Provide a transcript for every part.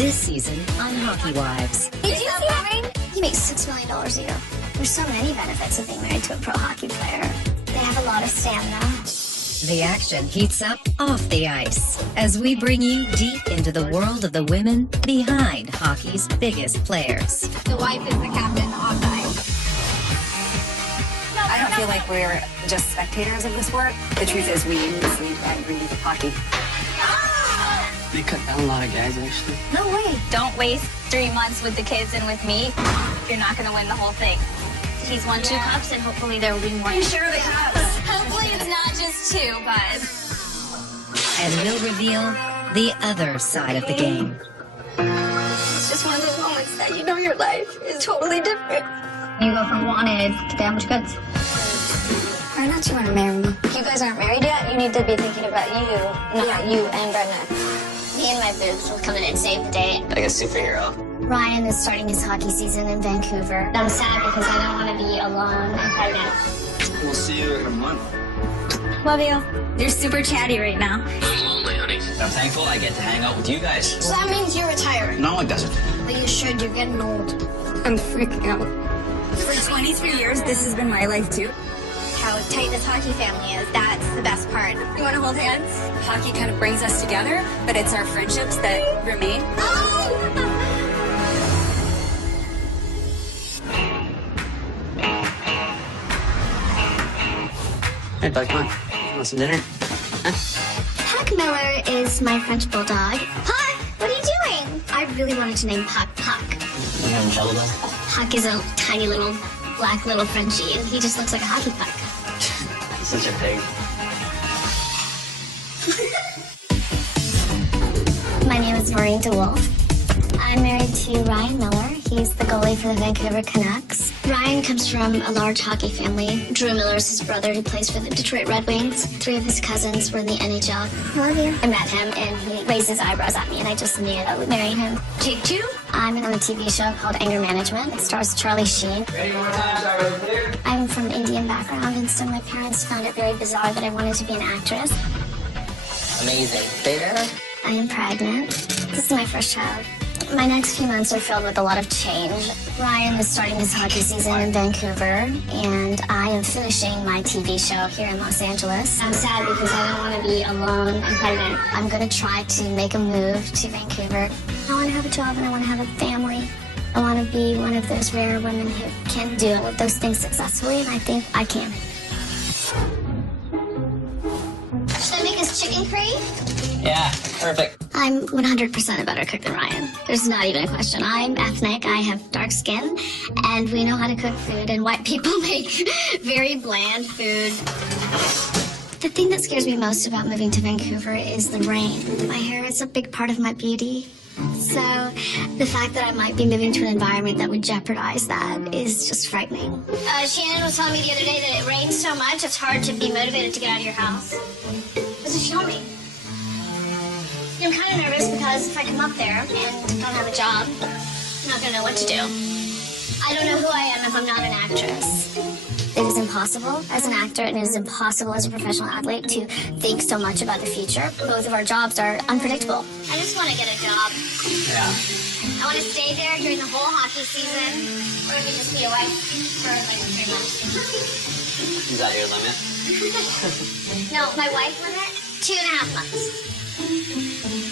This season on Hockey Wives. Did you see Ryan? He makes $6 million a year. There's so many benefits of being married to a pro hockey player. They have a lot of stamina. The action heats up off the ice as we bring you deep into the world of the women behind hockey's biggest players. The wife is the captain on the ice. I don't feel like we're just spectators of the sport. The truth is we sleep and breathe hockey. They cut down a lot of guys, actually. No way. Don't waste 3 months with the kids and with me. You're not going to win the whole thing. He's won 2 cups, and hopefully there will be more. You sure the cups? Hopefully it's not just 2, but... And we'll reveal the other side of the game. It's just one of those moments that you know your life is totally different. You go from wanted to damaged goods. Why not you want to marry me? You guys aren't married yet. You need to be thinking about you, not you and Brenda. Me and my boobs will come in and save the day. Like a superhero. Ryan is starting his hockey season in Vancouver. I'm sad because I don't want to be alone and pregnant. We'll see you in a month. Love you. You're super chatty right now. I'm lonely, honey. I'm thankful I get to hang out with you guys. So that means you're retiring. No, it doesn't. But you should. You're getting old. I'm freaking out. For 23 years, this has been my life, too. How tight this hockey family is, that's the best part. You want to hold hands? Hockey kind of brings us together, but it's our friendships that remain. Hey, bud, come on. You want some dinner? Puck Miller is my French bulldog. Puck, what are you doing? I really wanted to name Puck Puck. You having trouble, though? Puck is a tiny little black little Frenchie, and he just looks like a hockey puck. Such a pig. My name is Maureen DeWolf. I'm married to Ryan Miller. He's the goalie for the Vancouver Canucks. Ryan comes from a large hockey family. Drew Miller is his brother who plays for the Detroit Red Wings. 3 of his cousins were in the NHL. I love you. I met him and he raised his eyebrows at me and I just knew I would marry him. Take 2. I'm in a TV show called Anger Management. It stars Charlie Sheen. Ready one more time, sorry, over there. I'm from an Indian background and so my parents found it very bizarre that I wanted to be an actress. Amazing. There. I am pregnant. This is my first child. My next few months are filled with a lot of change. Ryan is starting his hockey season in Vancouver, and I am finishing my TV show here in Los Angeles. I'm sad because I don't want to be alone and pregnant. I'm going to try to make a move to Vancouver. I want to have a job and I want to have a family. I want to be one of those rare women who can do all of those things successfully, and I think I can. Should I make this chicken curry? Yeah, perfect. I'm 100% a better cook than Ryan. There's not even a question. I'm ethnic, I have dark skin, and we know how to cook food, and white people make very bland food. The thing that scares me most about moving to Vancouver is the rain. My hair is a big part of my beauty. So the fact that I might be moving to an environment that would jeopardize that is just frightening. Shannon was telling me the other day that it rains so much, it's hard to be motivated to get out of your house. What's it show me? I'm kind of nervous because if I come up there and don't have a job, I'm not going to know what to do. I don't know who I am if I'm not an actress. It is impossible as an actor and it is impossible as a professional athlete to think so much about the future. Both of our jobs are unpredictable. I just want to get a job. Yeah. I want to stay there during the whole hockey season, or even just be away for like 3 months. Is that your limit? No, my wife limit, 2.5 months.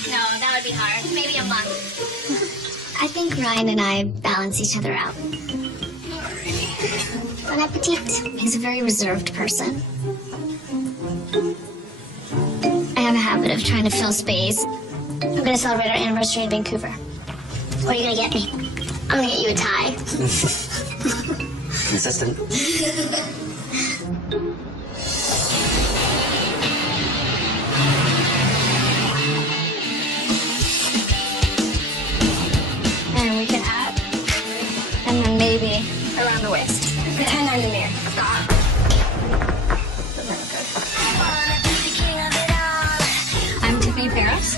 No, that would be hard. Maybe a month. I think Ryan and I balance each other out. Bon appetit. He's a very reserved person. I have a habit of trying to fill space. I'm going to celebrate our anniversary in Vancouver. What are you going to get me? I'm going to get you a tie. Consistent. And we can add. And then maybe around the waist. Pretend I'm the mirror. Stop. I'm Tiffany Paris.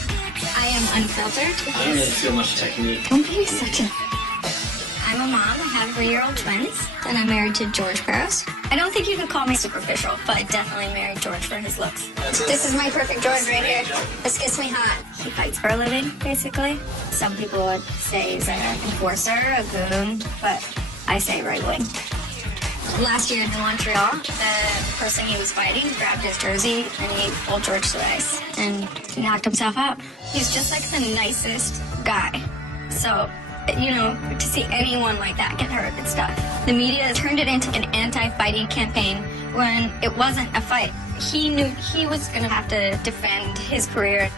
I am unfiltered. I don't really feel much technique. Don't be such a... I'm a mom. I have 3-year-old twins. And I'm married to George Paris. I don't think you could call me superficial, but I definitely married George for his looks. This is my perfect George right here. This gets me hot. He fights for a living, basically. Some people would say he's an enforcer, a goon, but I say right wing. Last year in Montreal, the person he was fighting grabbed his jersey and he pulled George to the ice and knocked himself out. He's just like the nicest guy. So, you know, to see anyone like that get hurt, it's tough. The media turned it into an anti-fighting campaign when it wasn't a fight. He knew he was going to have to defend his career.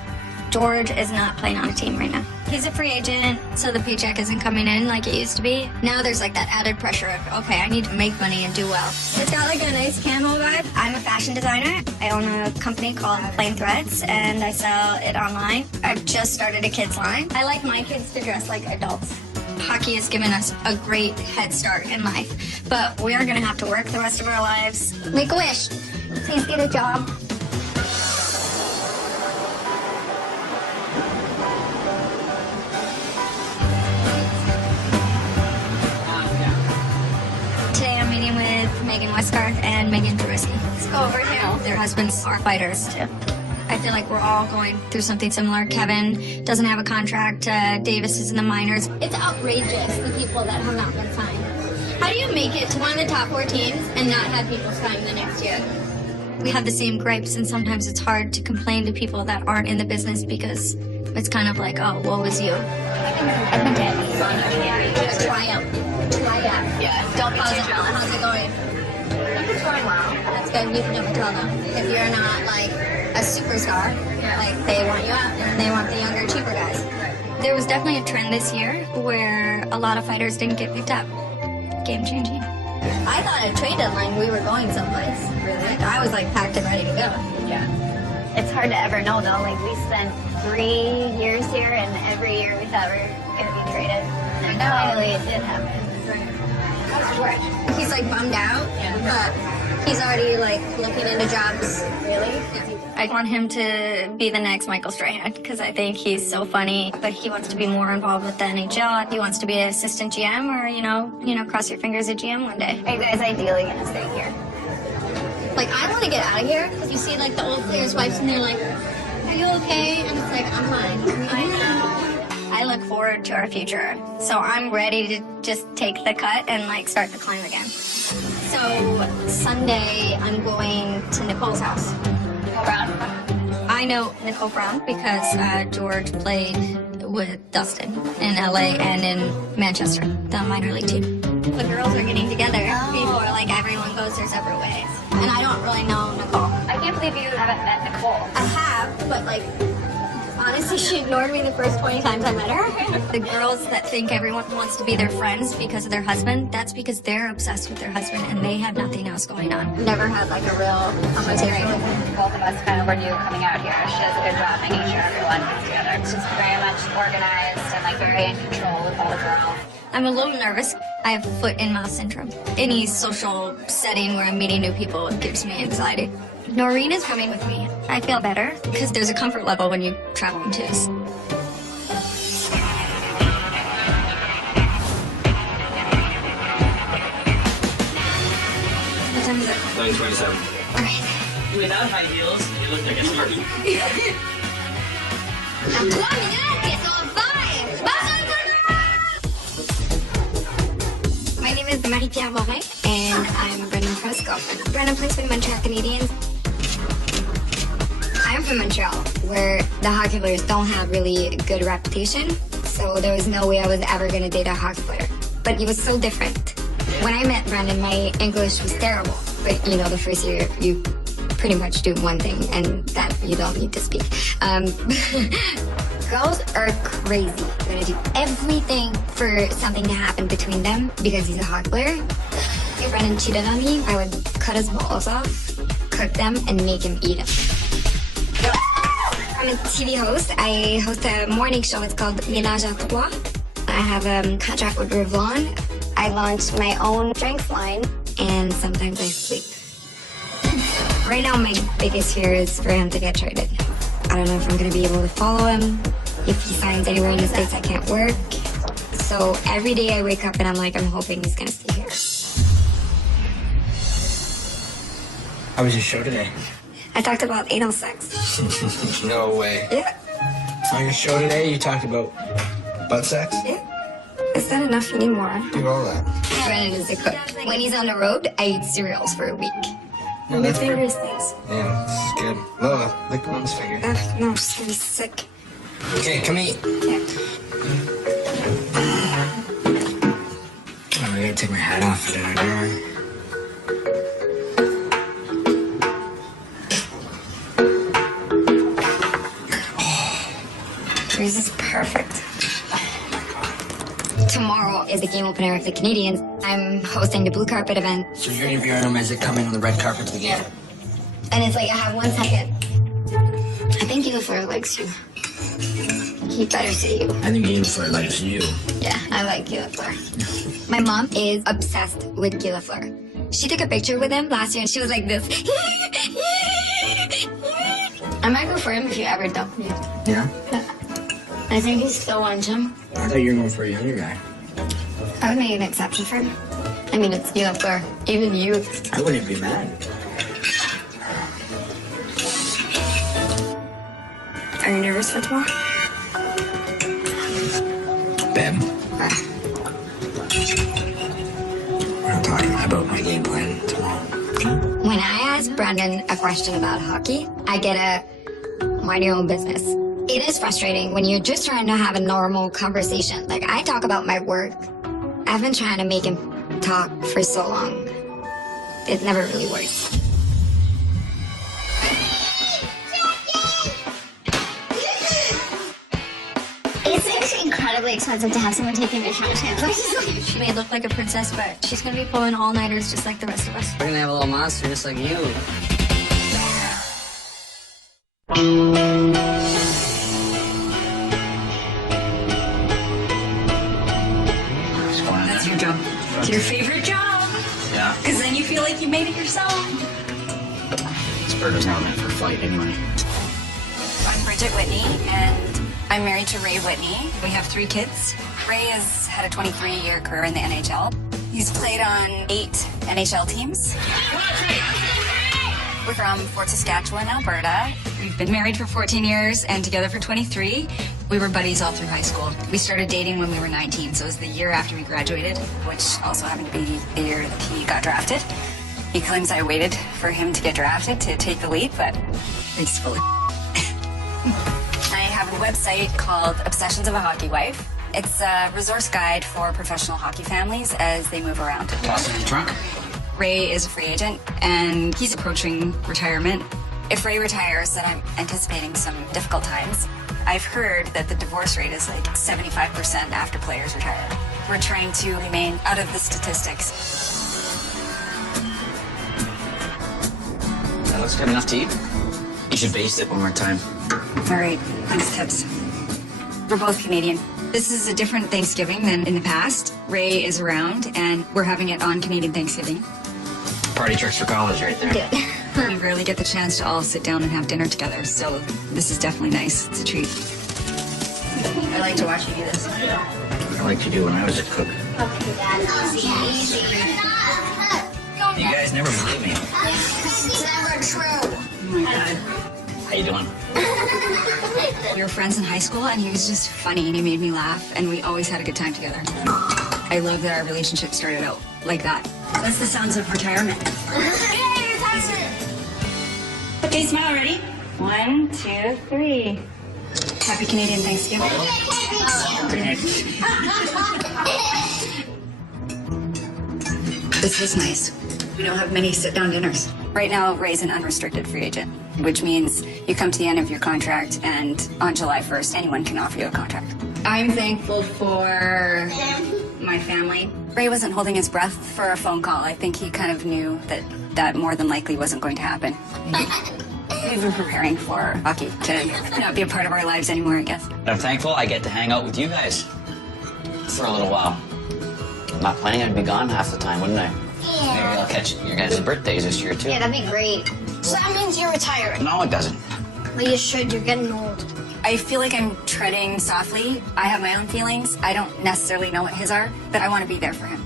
George is not playing on a team right now. He's a free agent, so the paycheck isn't coming in like it used to be. Now there's like that added pressure of, okay, I need to make money and do well. It's got like a nice camo vibe. I'm a fashion designer. I own a company called Plain Threads, and I sell it online. I've just started a kids line. I like my kids to dress like adults. Hockey has given us a great head start in life, but we are gonna have to work the rest of our lives. Make a wish. Please get a job. Today I'm meeting with Megan Westgarth and Megan Trubisky. Let's go over here. Their husbands are fighters too. I feel like we're all going through something similar. Kevin doesn't have a contract. Davis is in the minors. It's outrageous, the people that have not been signed. How do you make it to one of the top 4 teams and not have people signed the next year? We have the same gripes, and sometimes it's hard to complain to people that aren't in the business because it's kind of like, oh, woe is you. Try out. Yeah, don't be too jealous. How's it going? I think it's going well. That's good. You can never tell them. If you're not like a superstar, like they want you out and they want the younger, cheaper guys. There was definitely a trend this year where a lot of fighters didn't get picked up. Game changing. I thought at trade deadline we were going someplace. Really? I was like packed and ready to go. Yeah. It's hard to ever know though. Like we spent 3 years here, and every year we thought we were gonna be traded. And finally it did happen. How's George? He's like bummed out, but he's already like looking into jobs. Really? Yeah. I want him to be the next Michael Strahan because I think he's so funny, but he wants to be more involved with the NHL. He wants to be an assistant GM or, you know, cross your fingers at GM one day. Are you guys ideally gonna stay here? Like, I want to get out of here because you see like the old players' wives and they're like, are you okay? And it's like, I'm fine. I know. I look forward to our future. So I'm ready to just take the cut and like start the climb again. So Sunday, I'm going to Nicole's house. Brown. I know Nicole Brown because George played with Dustin in LA and in Manchester, the minor league team. The girls are getting together before like everyone goes their separate ways. And I don't really know Nicole. I can't believe you haven't met Nicole. I have, but like, honestly, she ignored me the first 20 times I met her. The girls that think everyone wants to be their friends because of their husband, that's because they're obsessed with their husband and they have nothing else going on. Never had like a real competition. Both of us kind of were new coming out here. She does a good job making sure everyone is together. She's very much organized and like very in control with all the girls. I'm a little nervous. I have foot and mouth syndrome. Any social setting where I'm meeting new people gives me anxiety. Noreen is coming with me. I feel better because there's a comfort level when you travel in twos. What time is it? 9:27. Alright. Without high heels, you look like a Spartan. My name is Marie-Pierre Morin, and I'm Brendan Crowe's girlfriend. Brendan plays for the Montreal Canadiens. I'm from Montreal, where the hockey players don't have really good reputation, so there was no way I was ever going to date a hockey player. But it was so different. When I met Brendan, my English was terrible. But, you know, the first year, you pretty much do one thing, and that you don't need to speak. Girls are crazy. They're gonna do everything for something to happen between them because he's a hockey player. If Brendan cheated on me, I would cut his balls off, cook them, and make him eat them. I'm a TV host. I host a morning show. It's called Ménage à Trois. I have a contract with Revlon. I launched my own drinks line, and sometimes I sleep. Right now, my biggest fear is for him to get traded. I don't know if I'm going to be able to follow him. If he signs anywhere in the States, I can't work. So every day I wake up and I'm like, I'm hoping he's going to stay here. How was your show today? I talked about anal sex. No way. Yeah. On your show today, you talked about butt sex? Yeah. Is that enough? You need more. Do all that. Brennan is a cook. When he's on the road, I eat cereals for a week. No, My that's good. fingers things. Yeah, this is good. Lola, lick Mom's finger. No, I'm just gonna be sick. Okay, come eat. Yeah. Oh, I gotta take my hat off for dinner, don't I? This is perfect. Tomorrow is the game opener of the Canadians. I'm hosting the blue carpet event. So you're interviewing them as they come in on the red carpet to the game? And it's like, I have 1 second. I think Gilford likes you. He better see you. I think Gilford likes you. Yeah, I like Gilford. My mom is obsessed with Gilford. She took a picture with him last year and she was like this. I might go for him if you ever dump me. Yeah? I think he's so handsome. I thought you were going for a younger guy. I would make an exception for him. I mean, it's Gilford. Even you. I wouldn't be mad. Are you nervous for tomorrow? Babe. We're not talking about my game plan tomorrow. When I ask Brandon a question about hockey, I get a mind your own business. It is frustrating when you're just trying to have a normal conversation. Like, I talk about my work. I've been trying to make him talk for so long. It never really works. It's actually incredibly expensive to have someone taking your trash cans. She may look like a princess, but she's gonna be pulling all-nighters just like the rest of us. We're gonna have a little monster just like you. What's going on? That's your job. It's your favorite job. Yeah. Because then you feel like you made it yourself. This burger's not meant for a fight anyway. I'm Bridget Whitney, and I'm married to Ray Whitney. We have 3 kids. Ray has had a 23-year career in the NHL. He's played on 8 NHL teams. We're from Fort Saskatchewan, Alberta. We've been married for 14 years and together for 23. We were buddies all through high school. We started dating when we were 19, so it was the year after we graduated, which also happened to be the year that he got drafted. He claims I waited for him to get drafted to take the leap, but he's fully. I have a website called Obsessions of a Hockey Wife. It's a resource guide for professional hockey families as they move around. Toss it in the trunk. Ray is a free agent, and he's approaching retirement. If Ray retires, then I'm anticipating some difficult times. I've heard that the divorce rate is like 75% after players retire. We're trying to remain out of the statistics. That looks good enough to eat. You should baste it one more time. All right, thanks, tips. We're both Canadian. This is a different Thanksgiving than in the past. Ray is around, and we're having it on Canadian Thanksgiving. Party tricks for college right there. We rarely get the chance to all sit down and have dinner together, so this is definitely nice. It's a treat. I like to watch you do this. I like to do when I was a cook. You guys never believe me. It's never true. Oh my God. How you doing? We were friends in high school, and he was just funny, and he made me laugh, and we always had a good time together. I love that our relationship started out like that. That's the sounds of retirement. Okay, smile, ready? 1, 2, 3. Happy Canadian Thanksgiving. This is nice. We don't have many sit-down dinners. Right now, Ray's an unrestricted free agent, which means you come to the end of your contract, and on July 1st, anyone can offer you a contract. I'm thankful for my family. Ray wasn't holding his breath for a phone call. I think he kind of knew that that more than likely wasn't going to happen. We've been preparing for hockey to not be a part of our lives anymore, I guess. I'm thankful I get to hang out with you guys for a little while. I'm not planning I'd be gone half the time, wouldn't I? Yeah. Maybe I'll catch your guys' birthdays this year, too. Yeah, that'd be great. So that means you're retiring. No, it doesn't. Well, you should. You're getting old. I feel like I'm treading softly. I have my own feelings. I don't necessarily know what his are, but I want to be there for him.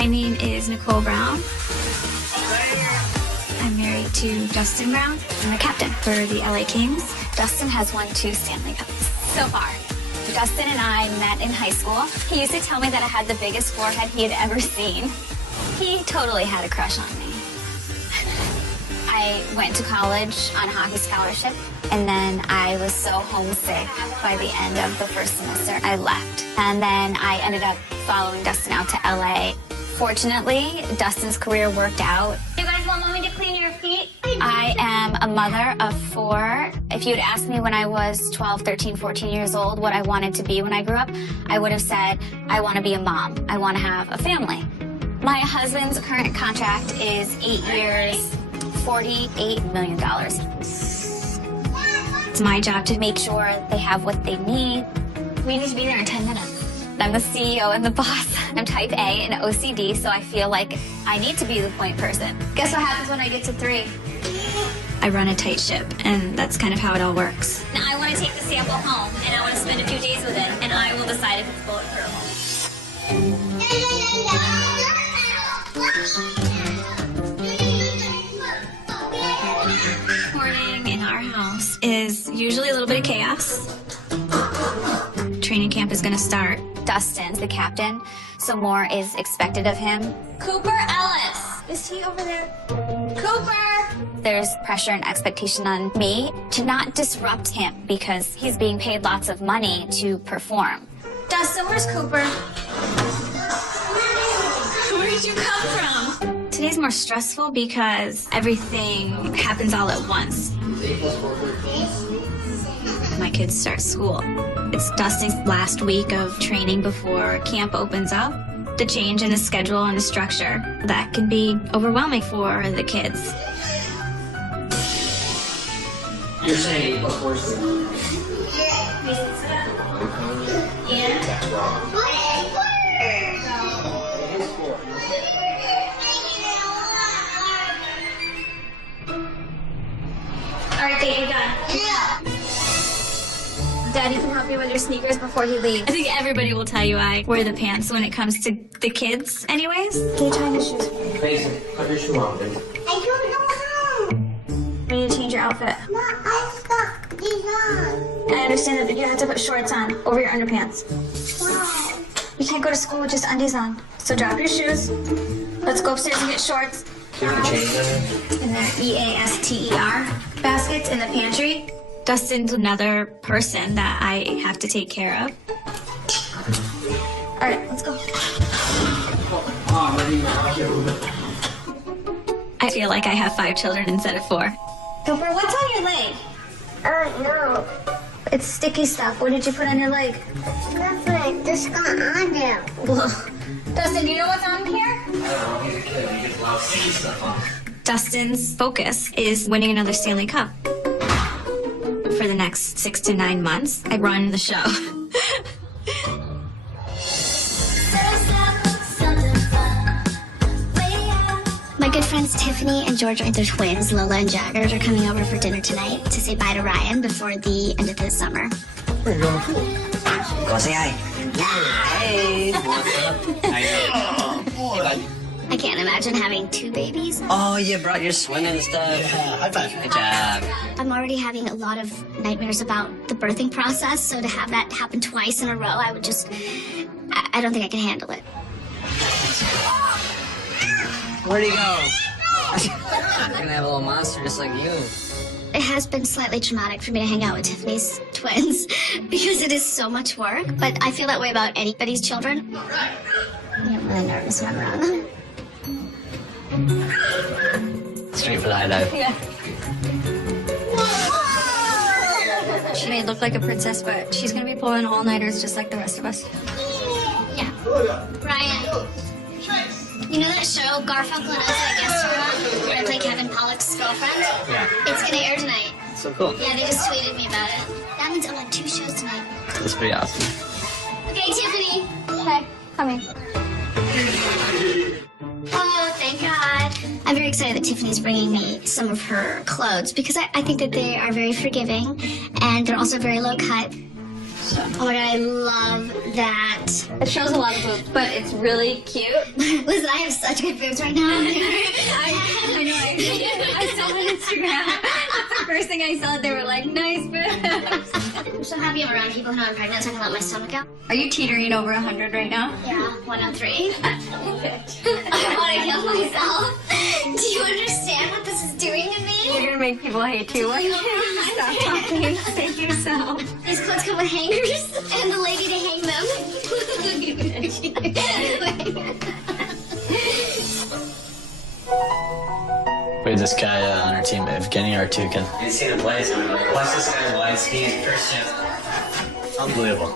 My name is Nicole Brown. I'm married to Dustin Brown. I'm the captain for the LA Kings. Dustin has won 2 Stanley Cups so far. Dustin and I met in high school. He used to tell me that I had the biggest forehead he had ever seen. He totally had a crush on me. I went to college on a hockey scholarship, and then I was so homesick by the end of the first semester, I left. And then I ended up following Dustin out to LA. Fortunately, Dustin's career worked out. You guys want mommy to clean your feet? I am a mother of 4. If you had asked me when I was 12, 13, 14 years old what I wanted to be when I grew up, I would have said, I want to be a mom. I want to have a family. My husband's current contract is 8 years, $48 million. It's my job to make sure they have what they need. We need to be there in 10 minutes. I'm the CEO and the boss. I'm type A and OCD, so I feel like I need to be the point person. Guess what happens when I get to 3? I run a tight ship, and that's kind of how it all works. Now I want to take the sample home, and I want to spend a few days with it, and I will decide if it's bulletproof. Morning in our house is usually a little bit of chaos. Training camp is going to start. Dustin's the captain, so more is expected of him. Cooper Ellis! Is he over there? Cooper! There's pressure and expectation on me to not disrupt him because he's being paid lots of money to perform. Dustin, where's Cooper? Where did you come from? Today's more stressful because everything happens all at once. My kids start school. It's Dustin's last week of training before camp opens up. The change in the schedule and the structure, that can be overwhelming for the kids. You're saying what's worse than All right, Dave, you're done. Daddy can help you with your sneakers before he leaves. I think everybody will tell you I wear the pants when it comes to the kids anyways. Can you tie the shoes for me? Mason, put your shoe on, baby. I don't know how. I need to change your outfit. No, I've got these on. I understand that, but you have to put shorts on over your underpants. Why? You can't go to school with just undies on. So drop your shoes. Let's go upstairs and get shorts. Do you have to change them? And the EASTER baskets in the pantry. Dustin's another person that I have to take care of. All right, let's go. I feel like I have 5 children instead of 4. Cooper, what's on your leg? No. It's sticky stuff. What did you put on your leg? Nothing. Just got on there. Dustin, do you know what's on here? I don't know, he's a kid. He gets a lot of sticky stuff on. Dustin's focus is winning another Stanley Cup. For the next 6 to 9 months, I run the show. My good friends Tiffany and Georgia, their twins, Lola and Jagger, are coming over for dinner tonight to say bye to Ryan before the end of the summer. Where are you going? Go say hi. Hey, what's up? How you doing? Hey, bud. I can't imagine having 2 babies. Oh, you brought your swimming stuff. Yeah, high five. Good job. I'm already having a lot of nightmares about the birthing process, so to have that happen twice in a row, I would just... I don't think I can handle it. Where'd he go? You're gonna have a little monster just like you. It has been slightly traumatic for me to hang out with Tiffany's twins because it is so much work, but I feel that way about anybody's children. I'm really nervous when I'm around them. Straight for the high dive. Yeah. She may look like a princess, but she's gonna be pulling all-nighters just like the rest of us. Yeah. Ryan, you know that show, Garfunkel and Oates, that guest star on, where I play Kevin Pollak's girlfriend? Yeah. It's gonna air tonight. So cool. Yeah, they just tweeted me about it. That means I'm on 2 shows tonight. That's pretty awesome. Okay, Tiffany. Okay, coming. Oh, thank God. I'm very excited that Tiffany's bringing me some of her clothes because I think that they are very forgiving and they're also very low cut. So. Oh my god, I love that. It shows a lot of boobs, but it's really cute. Listen, I have such good boobs right now. I know. I saw on Instagram. That's the first thing I saw. They were like, nice boobs. I'm so happy I'm around people who are pregnant so I can let my stomach out. Are you teetering over 100 right now? Yeah, 103. I want to kill myself. Do you understand what this is doing to me? You're gonna make people hate you. Stop talking. Save yourself. These clothes come with hangers and the lady to hang them. We have this guy on our team, Evgeny Artukin. You see the blaze. Watch this guy's wide skis, first shift. Unbelievable.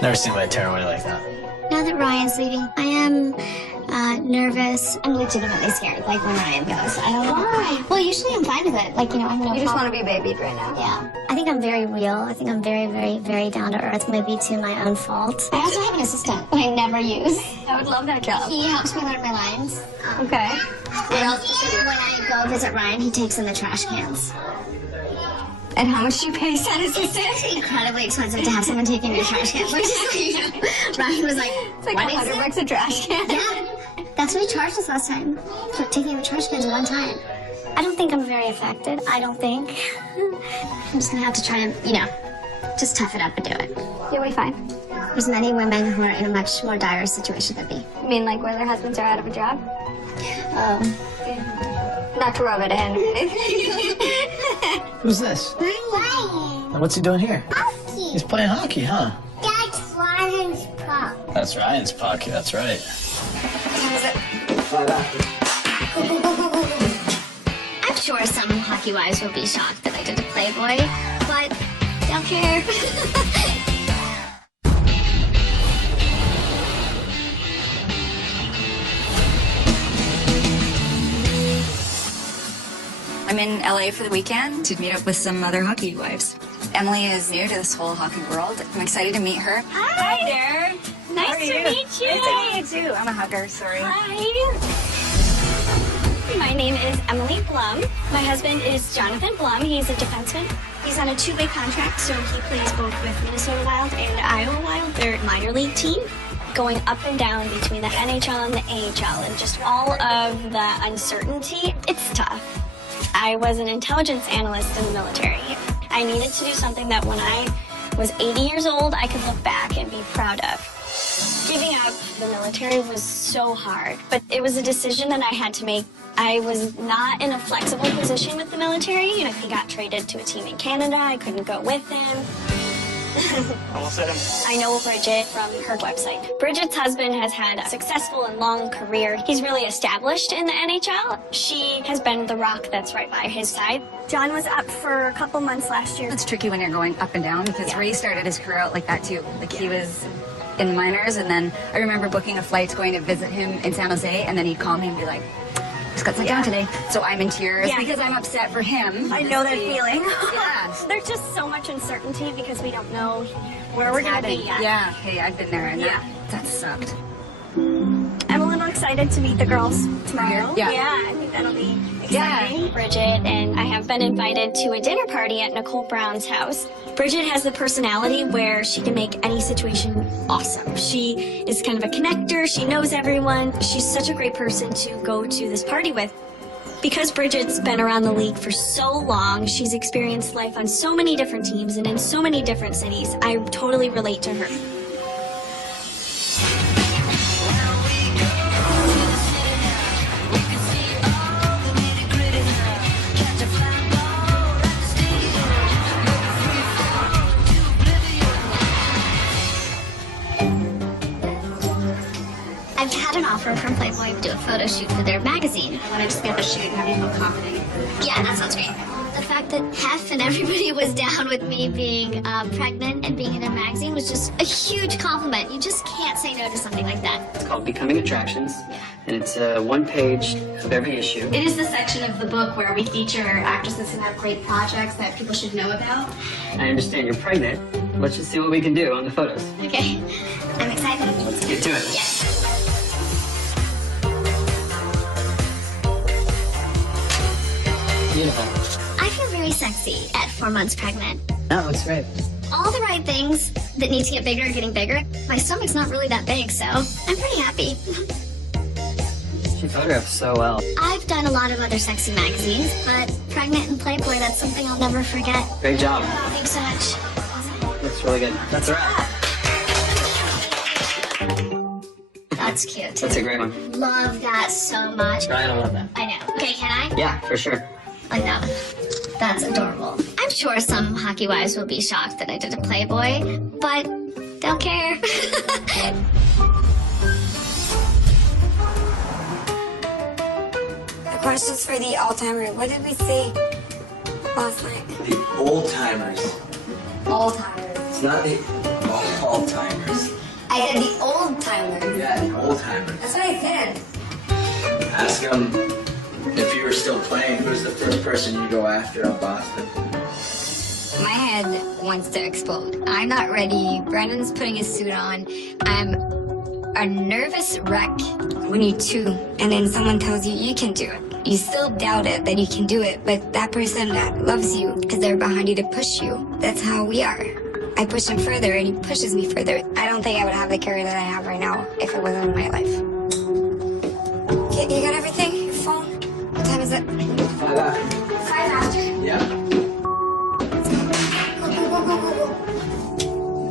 Never seen anybody tear away like that. Now that Ryan's leaving, I am nervous. I'm legitimately scared, like when Ryan goes. I don't know why. Well, usually I'm fine with it. Like, you know, I'm You just want to be babied right now. Yeah. I think I'm very real. I think I'm very, very, very down to earth, maybe to my own fault. I also have an assistant who I never use. I would love that job. He helps me learn my lines. Okay. What else? When I go visit Ryan, he takes in the trash cans. And how much do you pay said assistant? It's incredibly expensive to have someone taking your trash cans. Ryan was like, It's like what is $100 it? a trash can. Yeah. That's what he charged us last time for taking the trash cans one time. I don't think I'm very affected. I don't think. I'm just gonna have to try to, you know, just tough it up and do it. You'll be fine. There's many women who are in a much more dire situation than me. You mean like where their husbands are out of a job? Not to rub it in. Who's this? Ryan. And what's he doing here? Hockey. He's playing hockey, huh? That's Ryan's pup. That's Ryan's puck. That's right. I'm sure some hockey wives will be shocked that I did a Playboy, but don't care. I'm in LA for the weekend to meet up with some other hockey wives. Emily is new to this whole hockey world. I'm excited to meet her. Hi there. Nice to meet you. Nice to meet you too. I'm a hugger, sorry. Hi. My name is Emily Blum. My husband is Jonathan Blum. He's a defenseman. He's on a two-way contract, so he plays both with Minnesota Wild and Iowa Wild, their minor league team, going up and down between the NHL and the AHL, and just all of the uncertainty. It's tough. I was an intelligence analyst in the military. I needed to do something that when I was 80 years old, I could look back and be proud of. Giving up the military was so hard, but it was a decision that I had to make. I was not in a flexible position with the military. You know, he got traded to a team in Canada. I couldn't go with him. Almost hit him. I know Bridget from her website. Bridget's husband has had a successful and long career. He's really established in the NHL. She has been the rock that's right by his side. John was up for a couple months last year. It's tricky when you're going up and down because Ray started his career out like that too. Like he was in the minors, and then I remember booking a flight going to visit him in San Jose, and then he'd call me and be like, just got sent down today. So I'm in tears because I'm upset for him. I know that feeling. Yeah. There's just so much uncertainty because we don't know where we're going to be yet. Yeah, hey, I've been there, and that sucked. I'm a little excited to meet the girls tomorrow. Yeah. I think that'll be exciting. Bridget and I have been invited to a dinner party at Nicole Brown's house. Bridget has the personality where she can make any situation awesome. She is kind of a connector. She knows everyone. She's such a great person to go to this party with. Because Bridget's been around the league for so long, she's experienced life on so many different teams and in so many different cities. I totally relate to her. I've had an offer from Playboy to do a photo shoot for their magazine. I want to just get the shoot and have you feel confident. Yeah, that sounds great. The fact that Hef and everybody was down with me being pregnant and being in their magazine was just a huge compliment. You just can't say no to something like that. It's called Becoming Attractions, and it's one page of every issue. It is the section of the book where we feature actresses who have great projects that people should know about. I understand you're pregnant. Let's just see what we can do on the photos. Okay, I'm excited. Let's get to it. Yeah. Beautiful. I feel very sexy at 4 months pregnant. No, it's great. All the right things that need to get bigger are getting bigger. My stomach's not really that big, so I'm pretty happy. She photographs so well. I've done a lot of other sexy magazines, but Pregnant and Playboy, that's something I'll never forget. Great job. Thanks so much. Looks really good. That's a wrap. That's cute. That's a great one. Love that so much. Ryan, I love that. I know. Okay, can I? Yeah, for sure. I know. That's adorable. I'm sure some hockey wives will be shocked that I did a Playboy, but don't care. The questions for the all-timer. What did we say last night? The old-timers. All-timers. It's not the all-timers. I said the old-timers. Yeah, the old-timers. That's what I said. Ask them if you were still playing, who's the first person you go after on Boston? My head wants to explode. I'm not ready. Brandon's putting his suit on. I'm a nervous wreck when you two, and then someone tells you you can do it. You still doubt it that you can do it, but that person that loves you is there behind you to push you. That's how we are. I push him further, and he pushes me further. I don't think I would have the career that I have right now if it wasn't in my life. Okay, you got everything? Your phone? What time is it? 5 after. 5 after? Yeah.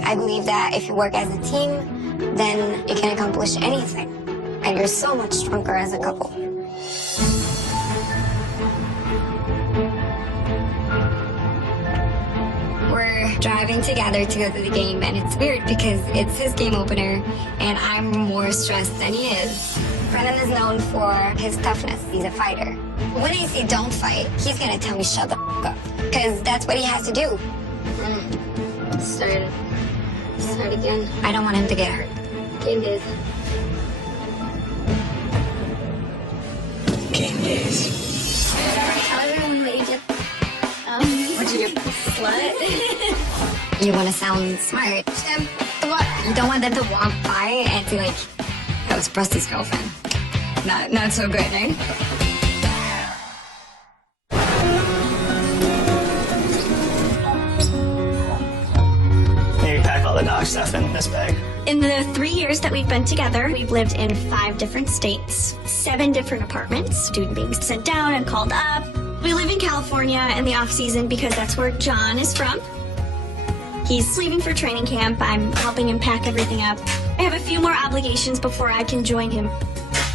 I believe that if you work as a team, then you can accomplish anything. And you're so much stronger as a couple. We're driving together to go to the game, and it's weird because it's his game opener, and I'm more stressed than he is. Brennan is known for his toughness. He's a fighter. When I say don't fight, he's gonna tell me shut the f up, because that's what he has to do. Start again. I don't want him to get hurt. Game days. Game days. Tell everyone what you did. What you do? Slut? You want to sound smart. You don't want them to walk by and be like, that was Brusty's girlfriend. Not so good, right? Maybe pack all the dog stuff in this bag. In the 3 years that we've been together, we've lived in 5 different states, 7 different apartments, due to being sent down and called up. We live in California in the off season because that's where John is from. He's leaving for training camp. I'm helping him pack everything up. I have a few more obligations before I can join him.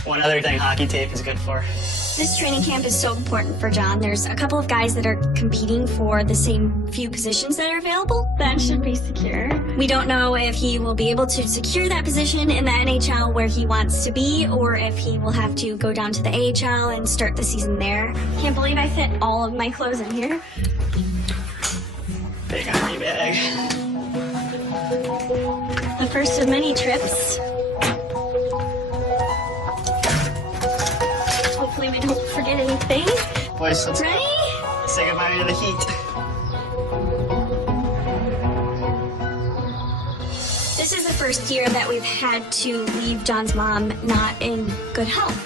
One other thing hockey tape is good for. This training camp is so important for John. There's a couple of guys that are competing for the same few positions that are available. That should be secure. We don't know if he will be able to secure that position in the NHL where he wants to be, or if he will have to go down to the AHL and start the season there. Can't believe I fit all of my clothes in here. Big army bag. The first of many trips. Hopefully we don't forget anything. Boys, let's Ready? say goodbye to the heat. This is the first year that we've had to leave John's mom not in good health.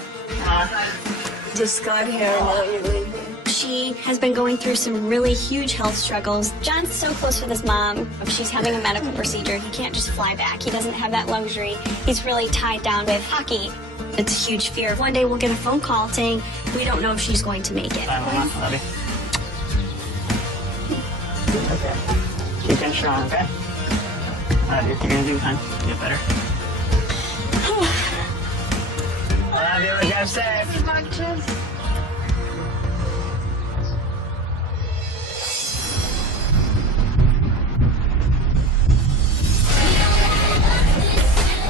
Just got here and now you're leaving. She has been going through some really huge health struggles. John's so close with his mom. She's having a medical procedure. He can't just fly back. He doesn't have that luxury. He's really tied down with hockey. It's a huge fear. One day we'll get a phone call saying we don't know if she's going to make it. Bye, Mama. Love you. Okay. Keep getting strong, okay? You're gonna do fine. Get better. Love you. Drive safe.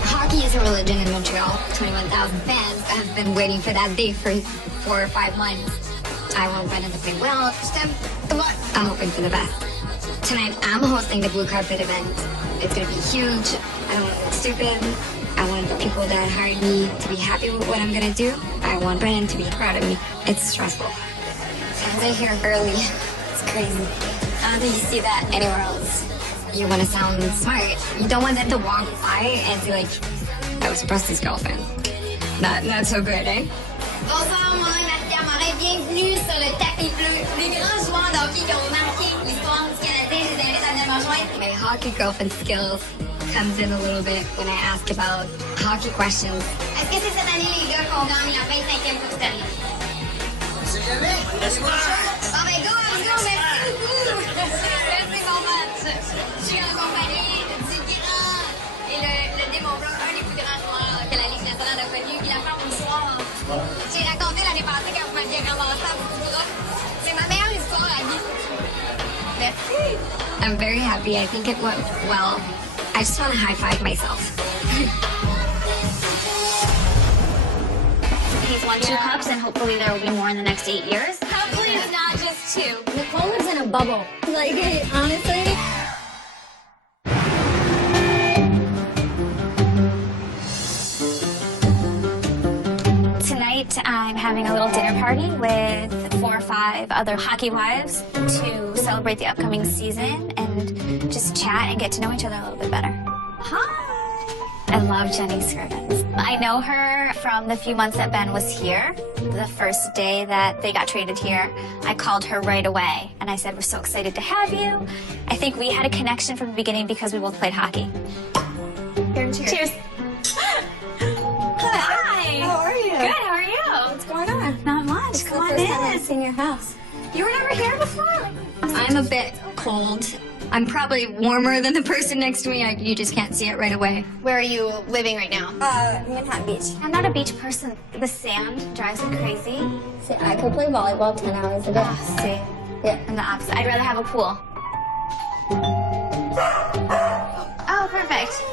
Hockey is a religion in Montreal. 21,000 fans have been waiting for that day for 4 or 5 months. I want Brennan to play well. I'm hoping for the best. Tonight, I'm hosting the blue carpet event. It's gonna be huge. I don't want to look stupid. I want the people that hired me to be happy with what I'm gonna do. I want Brennan to be proud of me. It's stressful. Fans are here early. It's crazy. I don't think you see that anywhere else. You want to sound smart. You don't want them to walk by and be like, that was Brusty's girlfriend. Not so good, eh? Bonsoir, mon nom est Marie-Pierre Morin. Bienvenue sur le tapis bleu. Les grands joueurs de hockey qui ont marqué l'histoire du Canadien, je les invite à venir me rejoindre. My hockey girlfriend skills comes in a little bit when I ask about hockey questions. Est-ce que c'est cette année, les gars, qu'on gagne la 25e Coupe Stanley? C'est jamais. Laisse moi. Oh my God, merci beaucoup. Merci maman. Je suis en compagnie du grand et le démon blanc, un des plus grands joueurs que la Ligue nationale a connu. Il a fait une histoire. J'ai raconté l'année passée quand vous m'aviez ramassé à Boulogne. C'est ma meilleure histoire à vie. Merci. I'm very happy. I think it went well. I just want to high-five myself. He's won 2 cups, and hopefully there will be more in the next 8 years. Hopefully it's not just 2. Nicole lives in a bubble. Like, honestly. Tonight, I'm having a little dinner party with 4 or 5 other hockey wives to celebrate the upcoming season and just chat and get to know each other a little bit better. Hi! I love Jenny Scrivens. I know her from the few months that Ben was here. The first day that they got traded here, I called her right away and I said, we're so excited to have you. I think we had a connection from the beginning because we both played hockey. Cheers. Cheers. Hi. How are you? Good, how are you? What's going on? Not much. Come on First time I've in. seen your house. You were never here before? I'm a bit cold. I'm probably warmer than the person next to me. You just can't see it right away. Where are you living right now? Manhattan Beach. I'm not a beach person. The sand drives me crazy. See, I could play volleyball 10 hours a day. See, Yeah. I'm the opposite. I'd rather have a pool. Oh, perfect.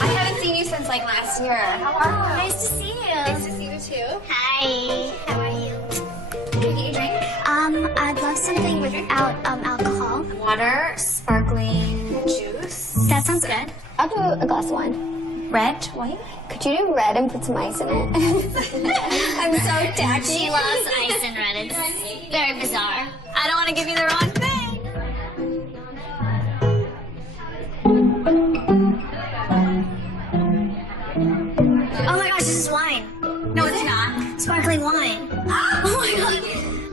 I haven't seen you since like last year. How are you? Nice to see you. Nice to see you too. Hi. How are you? Can you drink? I'd love something without alcohol. Water, sparkling juice. That sounds good. I'll do a glass of wine. Red, white. Could you do red and put some ice in it? I'm so tacky. She loves ice and red. It's very bizarre. I don't want to give you the wrong thing. Oh my gosh, this is wine. No, it's not. Sparkling wine. Oh my god.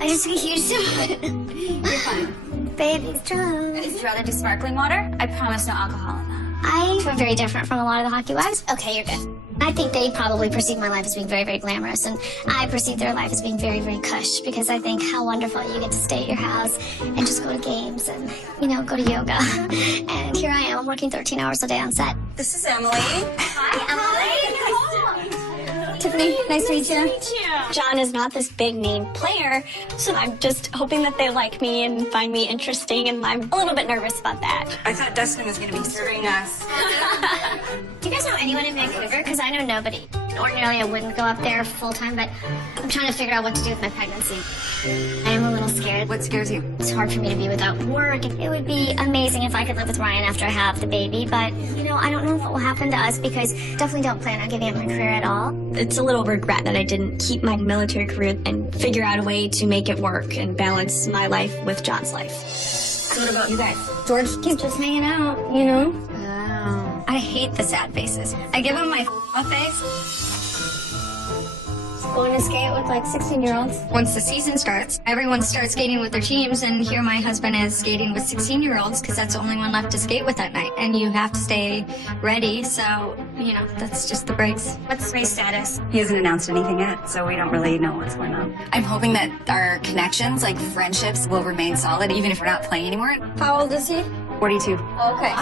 I just took a huge sip. You're fine. Babe, it's drunk. Would you rather do sparkling water? I promise no alcohol in that. I'm very different from a lot of the hockey wives. Okay, you're good. I think they probably perceive my life as being very, very glamorous, and I perceive their life as being very, very cush, because I think how wonderful you get to stay at your house and just go to games and, go to yoga. And here I am, I'm working 13 hours a day on set. This is Emily. Hi, Emily. Tiffany, nice to meet you. John is not this big name player, so I'm just hoping that they like me and find me interesting, and I'm a little bit nervous about that. I thought Dustin was going to be serving us. Do you guys know anyone in Vancouver? Because I know nobody. Ordinarily, I wouldn't go up there full time, but I'm trying to figure out what to do with my pregnancy. I am a little scared. What scares you? It's hard for me to be without work. It would be amazing if I could live with Ryan after I have the baby, but, I don't know if it will happen to us because I definitely don't plan on giving up my career at all. It's a little regret that I didn't keep my military career and figure out a way to make it work and balance my life with John's life. So what about you guys? George, he's just hanging out, Oh. I hate the sad faces. I give him my face. Going to skate with 16-year-olds. Once the season starts, everyone starts skating with their teams, and here my husband is skating with 16-year-olds because that's the only one left to skate with that night. And you have to stay ready, so, that's just the breaks. What's Ray's status? He hasn't announced anything yet, so we don't really know what's going on. I'm hoping that our connections, friendships, will remain solid even if we're not playing anymore. How old is he? 42. Okay.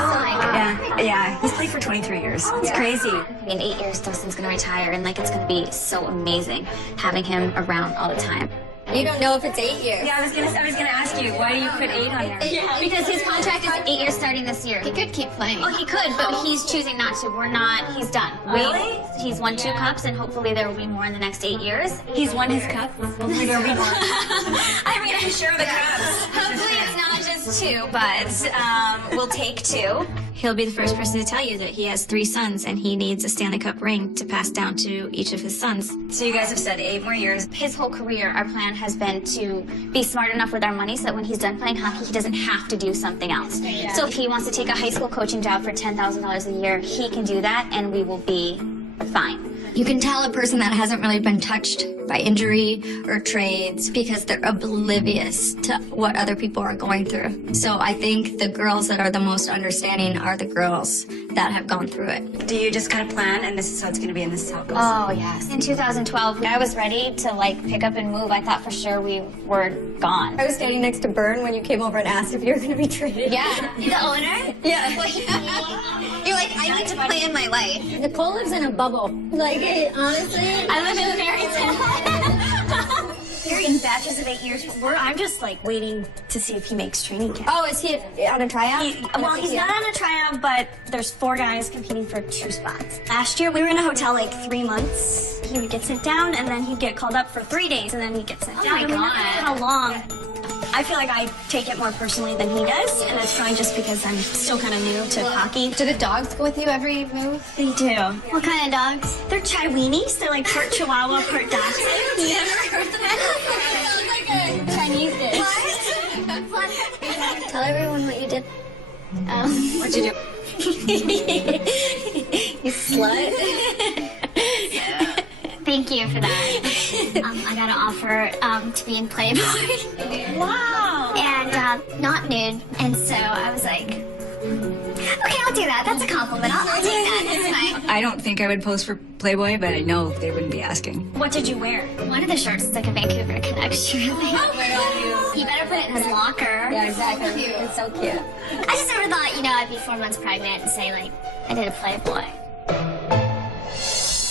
Yeah. He's played for 23 years. It's crazy. In 8 years, Dustin's gonna retire, and it's gonna be so amazing having him around all the time. You don't know if it's 8 years. Yeah, I was gonna ask you, why do you put 8 on there? Yeah, because his contract is 8 years starting this year. He could keep playing. Well, he could, but he's choosing not to. We're not. He's done. Really? He's won 2 cups, and hopefully there will be more in the next 8 years. He's won his cup. Hopefully there'll be more. I'm sure the cups. Hopefully it's not just 2, but we'll take 2. He'll be the first person to tell you that he has 3 sons and he needs a Stanley Cup ring to pass down to each of his sons. So you guys have said 8 more years. His whole career, our plan has been to be smart enough with our money so that when he's done playing hockey, he doesn't have to do something else. Yeah. So if he wants to take a high school coaching job for $10,000 a year, he can do that, and we will be fine. You can tell a person that hasn't really been touched by injury or trades because they're oblivious to what other people are going through. So I think the girls that are the most understanding are the girls that have gone through it. Do you just kind of plan, and this is how it's going to be, and this is how it goes? Oh, yes. In 2012, I was ready to, like, pick up and move. I thought for sure we were gone. I was standing next to Bern when you came over and asked if you were going to be traded. Yeah. The owner? Yeah. You're like, I need to plan my life. Nicole lives in a bubble. Like, honestly, I live in Barrington. You're in batches of 8 years. I'm just like waiting to see if he makes training camp. oh, is he on a tryout? Well, he's not on a tryout, but there's 4 guys competing for 2 spots. Last year, we were in a hotel like 3 months. He would get sent down, and then he'd get called up for 3 days, and then he'd get sent down. my And we never God. knew how long. I feel like I take it more personally than he does, and that's probably just because I'm still kind of new to hockey. Do the dogs go with you every move? They do. What kind of dogs? They're Chiweenies. They're like part Chihuahua, part Dachshund. You never heard that? Sounds like a Chinese dish. Tell everyone what you did. What'd you do? You slut. Thank you for that. I got an offer to be in Playboy. Wow. And not nude. And so I was like, okay, I'll do that. That's a compliment. I'll take that. It's fine. I don't think I would pose for Playboy, but I know they wouldn't be asking. What did you wear? One of the shirts is like a Vancouver connection. He better put it in his locker. Yeah, exactly. It's so cute. I just never thought, I'd be 4 months pregnant and say, like, I did a Playboy.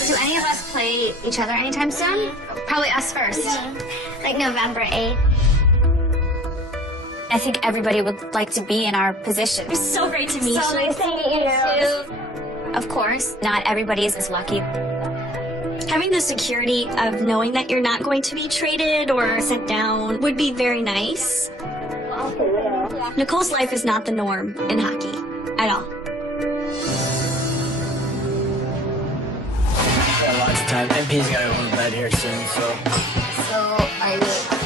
Do any of us play each other anytime soon? Probably us first. Yeah. Like November 8th. I think everybody would like to be in our position. It's so great to meet you. So nice to meet you too. Of course, not everybody is as lucky. Having the security of knowing that you're not going to be traded or sent down would be very nice. Nicole's life is not the norm in hockey at all. Lots of time. MP's gotta go to bed here soon, so. So are you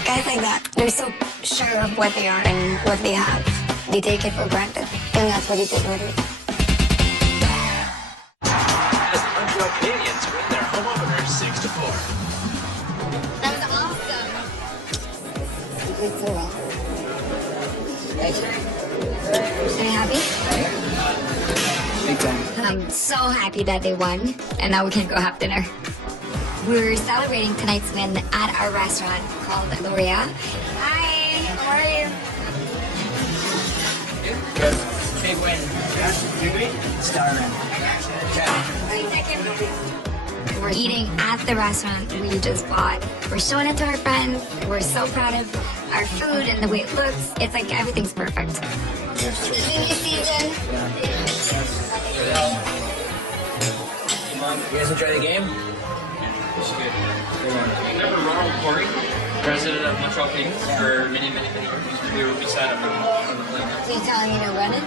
guys like that? They're so sure of what they are and what they have. They take it for granted. And that's what he did with me. As the Montreal Canadiens win their home opener 6-4. That was awesome. Are you happy? Big time. I'm so happy that they won, and now we can go have dinner. We're celebrating tonight's win at our restaurant called Loria. Hi, how are you? Good. Big win. Yeah, you agree? Starving. We're eating at the restaurant we just bought. We're showing it to our friends. We're so proud of our food and the way it looks. It's like everything's perfect. New season. You guys enjoy the game? It's good. Remember Ronald Corey, president of Montreal Canadiens, for many years? We sat up on the plane. So you telling me to run it?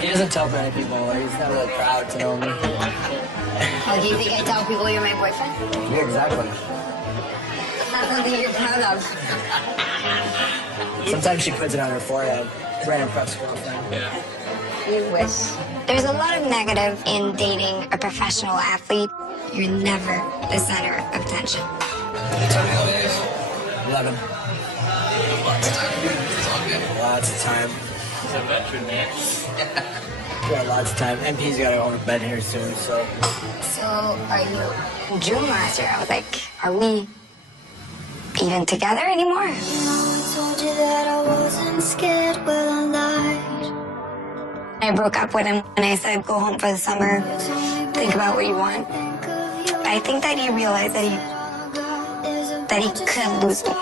He doesn't tell many people. He's not really proud to know me. Oh, do you think I tell people you're my boyfriend? Yeah, exactly. It's not something you're proud of. Sometimes she puts it on her forehead. Brandon Prep's girlfriend. Yeah. You wish. There's a lot of negative in dating a professional athlete. You're never the center of attention. Tell me how it is. 11. Lots of time. It's all good. Lots of time. He's a veteran, man. We got lots of time. MP's got to go to bed here soon, so. So, are you in June last year? I was like, are we even together anymore? I told you that I wasn't scared, well, I lied. I broke up with him and I said, go home for the summer, think about what you want. I think that he realized that he could lose me.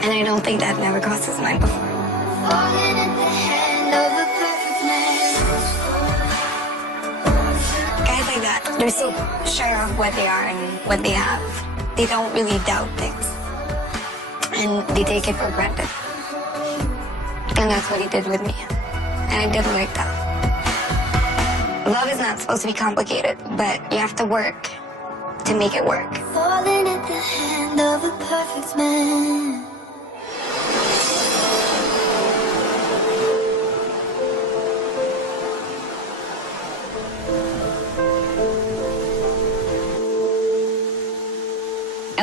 And I don't think that never crossed his mind before. Falling at the hand of a perfect man. Guys like that, they're so sure of what they are and what they have. They don't really doubt things. And they take it for granted. And that's what he did with me. And I didn't like that. Love is not supposed to be complicated, but you have to work to make it work. Falling at the hand of a perfect man.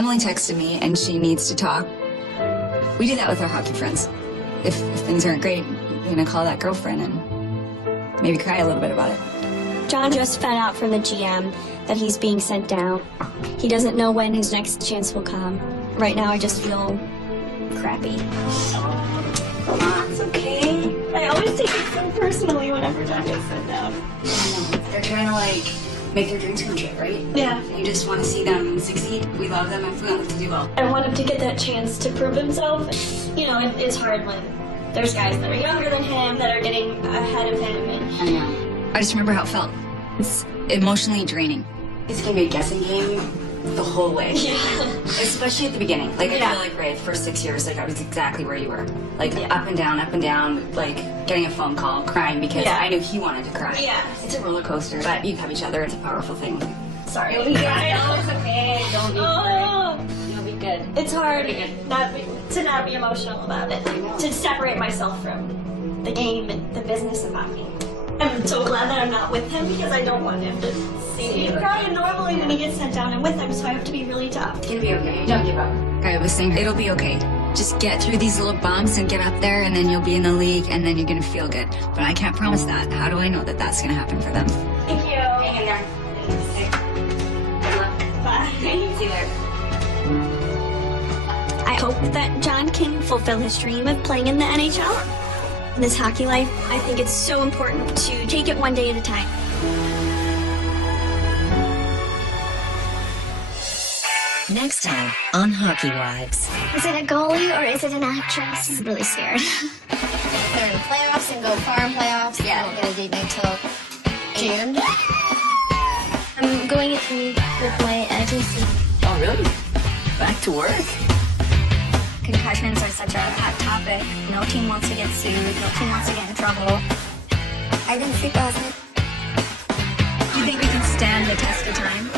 Emily texted me and she needs to talk. We do that with our hockey friends. If things aren't great, you're gonna call that girlfriend and maybe cry a little bit about it. John just found out from the GM that he's being sent down. He doesn't know when his next chance will come. Right now, I just feel crappy. It's okay. I always take it so personally whenever John gets sent down. They're trying to like make their dreams come true, right? Yeah. You just want to see them succeed. We love them and we want them to do well. I want him to get that chance to prove himself. You know, it's hard when there's guys that are younger than him that are getting ahead of him. And I know. I just remember how it felt. It's emotionally draining. It's gonna be a guessing game the whole way. Yeah. Especially at the beginning. Like, I feel like, right, the first 6 years, like, I was exactly where you were. Like, up and down, like, getting a phone call, crying because I knew he wanted to cry. Yeah. It's a roller coaster, but you have each other. It's a powerful thing. Sorry. You'll be good. No, it's okay. Don't be afraid. You'll be good. It's hard to not be emotional about it. To separate myself from the game and the business of hockey. I'm so glad that I'm not with him because I don't want him to see me cry. And normally when he gets sent down, I'm with him, so I have to be really tough. It's gonna be okay. Don't give up. I was saying, it'll be okay. Just get through these little bumps and get up there, and then you'll be in the league, and then you're gonna feel good. But I can't promise that. How do I know that that's gonna happen for them? Thank you. Hang in there. Good luck. Bye. See you later. I hope that John can fulfill his dream of playing in the NHL. In this hockey life, I think it's so important to take it one day at a time. Next time on Hockey Wives. Is it a goalie or is it an actress? I'm really scared. They're in the playoffs and go far in playoffs. Yeah. I don't get a date until June. I'm going in with my agency. Oh, really? Back to work? Concussions are such a hot topic. No team wants to get sued. No team wants to get in trouble. I didn't sleep last night. Do you think we can stand the test of time?